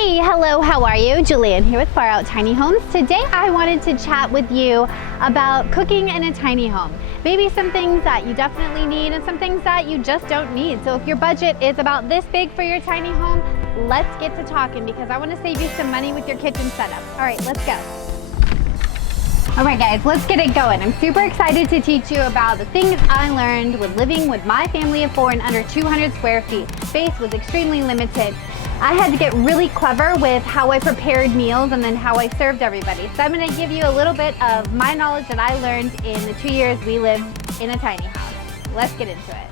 Hey, hello, how are you? Julian here with Far Out Tiny Homes. Today I wanted to chat with you about cooking in a tiny home. Maybe some things that you definitely need and some things that you just don't need. So if your budget is about this big for your tiny home, let's get to talking because I want to save you some money with your kitchen setup. All right, let's go. All right guys, let's get it going. I'm super excited to teach you about the things I learned with living with my family of 4 in under 200 square feet. Space was extremely limited. I had to get really clever with how I prepared meals and then how I served everybody. So I'm gonna give you a little bit of my knowledge that I learned in the 2 years we lived in a tiny house. Let's get into it.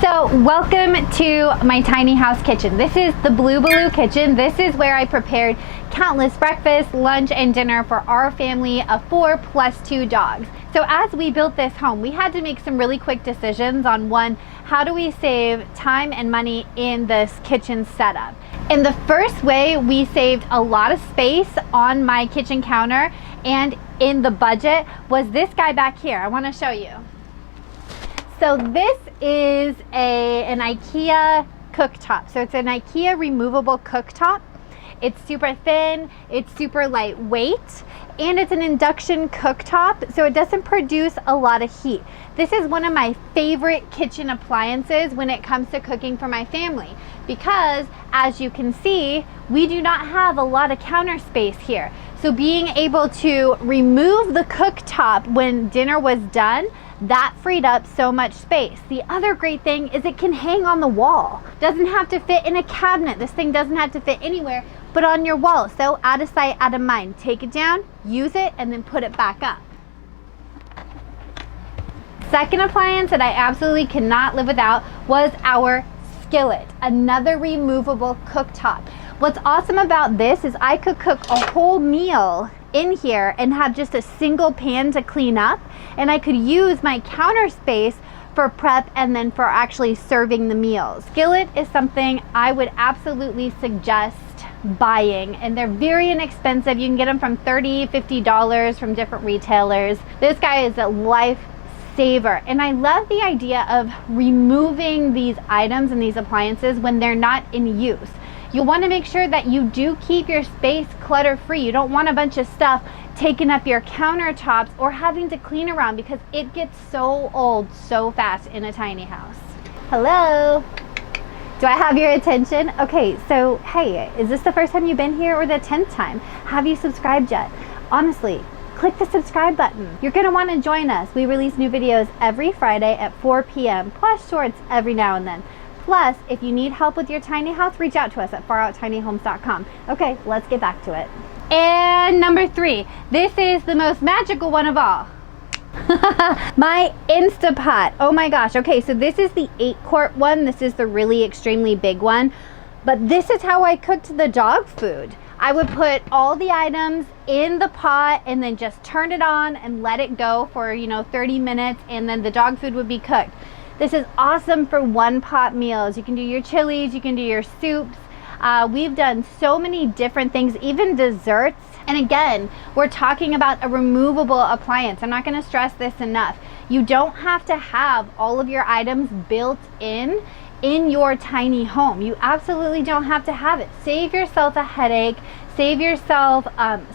So welcome to my tiny house kitchen. This is the Blue Baloo kitchen. This is where I prepared countless breakfast, lunch, and dinner for our family of 4 plus 2 dogs. So as we built this home, we had to make some really quick decisions on one, how do we save time and money in this kitchen setup? And the first way we saved a lot of space on my kitchen counter and in the budget was this guy back here. I want to show you. So this is an Ikea cooktop. So it's an Ikea removable cooktop. It's super thin, it's super lightweight, and it's an induction cooktop, so it doesn't produce a lot of heat. This is one of my favorite kitchen appliances when it comes to cooking for my family because, as you can see, we do not have a lot of counter space here. So being able to remove the cooktop when dinner was done, that freed up so much space. The other great thing is it can hang on the wall. Doesn't have to fit in a cabinet. This thing doesn't have to fit anywhere but on your wall. So out of sight, out of mind. Take it down, use it, and then put it back up. Second appliance that I absolutely cannot live without was our skillet, another removable cooktop. What's awesome about this is I could cook a whole meal in here and have just a single pan to clean up, and I could use my counter space for prep and then for actually serving the meals. Skillet is something I would absolutely suggest buying, and they're very inexpensive. You can get them from $30, $50 from different retailers. This guy is a lifesaver, and I love the idea of removing these items and these appliances when they're not in use. You want to make sure that you do keep your space clutter-free. You don't want a bunch of stuff taking up your countertops or having to clean around because it gets so old so fast in a tiny house. Hello? Do I have your attention? Okay, so hey, is this the first time you've been here or the 10th time? Have you subscribed yet? Honestly, click the subscribe button. You're gonna wanna join us. We release new videos every Friday at 4 p.m. plus shorts every now and then. Plus, if you need help with your tiny house, reach out to us at farouttinyhomes.com. Okay, let's get back to it. And number 3, this is the most magical one of all. My Insta Pot. Oh my gosh. Okay, so this is the 8-quart one. This is the really extremely big one. But this is how I cooked the dog food. I would put all the items in the pot and then just turn it on and let it go for, 30 minutes, and then the dog food would be cooked. This is awesome for one-pot meals. You can do your chilies, you can do your soups. We've done so many different things, even desserts. And again, we're talking about a removable appliance. I'm not going to stress this enough. You don't have to have all of your items built in your tiny home. You absolutely don't have to have it. Save yourself a headache, save yourself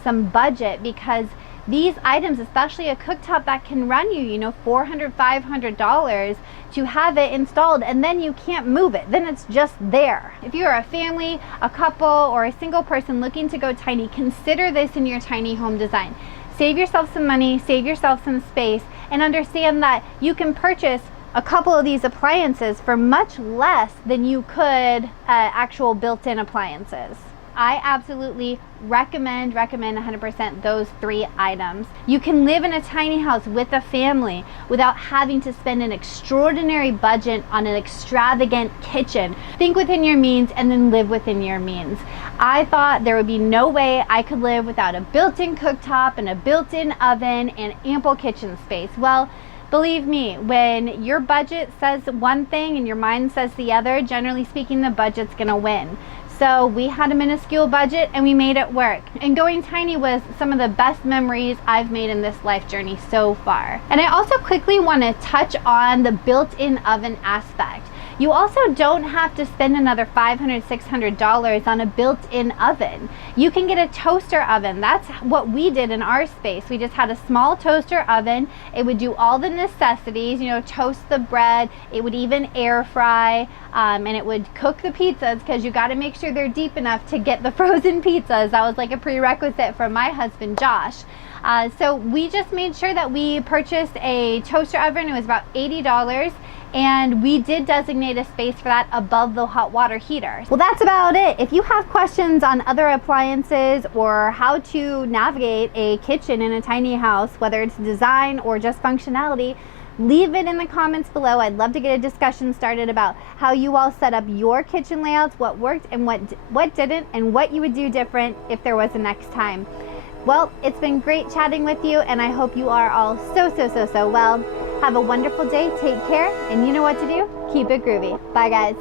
some budget, because these items, especially a cooktop, that can run you, $400, $500 to have it installed, and then you can't move it. Then it's just there. If you're a family, a couple, or a single person looking to go tiny, consider this in your tiny home design. Save yourself some money, save yourself some space, and understand that you can purchase a couple of these appliances for much less than you could actual built-in appliances. I absolutely recommend 100% those 3 items. You can live in a tiny house with a family without having to spend an extraordinary budget on an extravagant kitchen. Think within your means and then live within your means. I thought there would be no way I could live without a built-in cooktop and a built-in oven and ample kitchen space. Well, believe me, when your budget says one thing and your mind says the other, generally speaking, the budget's gonna win. So we had a minuscule budget and we made it work. And going tiny was some of the best memories I've made in this life journey so far. And I also quickly want to touch on the built-in oven aspect. You also don't have to spend another $500, $600 on a built-in oven. You can get a toaster oven. That's what we did in our space. We just had a small toaster oven. It would do all the necessities, you know, toast the bread. It would even air fry, and it would cook the pizzas, because you got to make sure they're deep enough to get the frozen pizzas. That was like a prerequisite from my husband, Josh. So we just made sure that we purchased a toaster oven. It was about $80. And we did designate a space for that above the hot water heater. Well, that's about it. If you have questions on other appliances or how to navigate a kitchen in a tiny house, whether it's design or just functionality, leave it in the comments below. I'd love to get a discussion started about how you all set up your kitchen layouts, what worked and what didn't, and what you would do different if there was a next time. Well, it's been great chatting with you, and I hope you are all so well. Have a wonderful day, take care, and you know what to do. Keep it groovy. Bye, guys.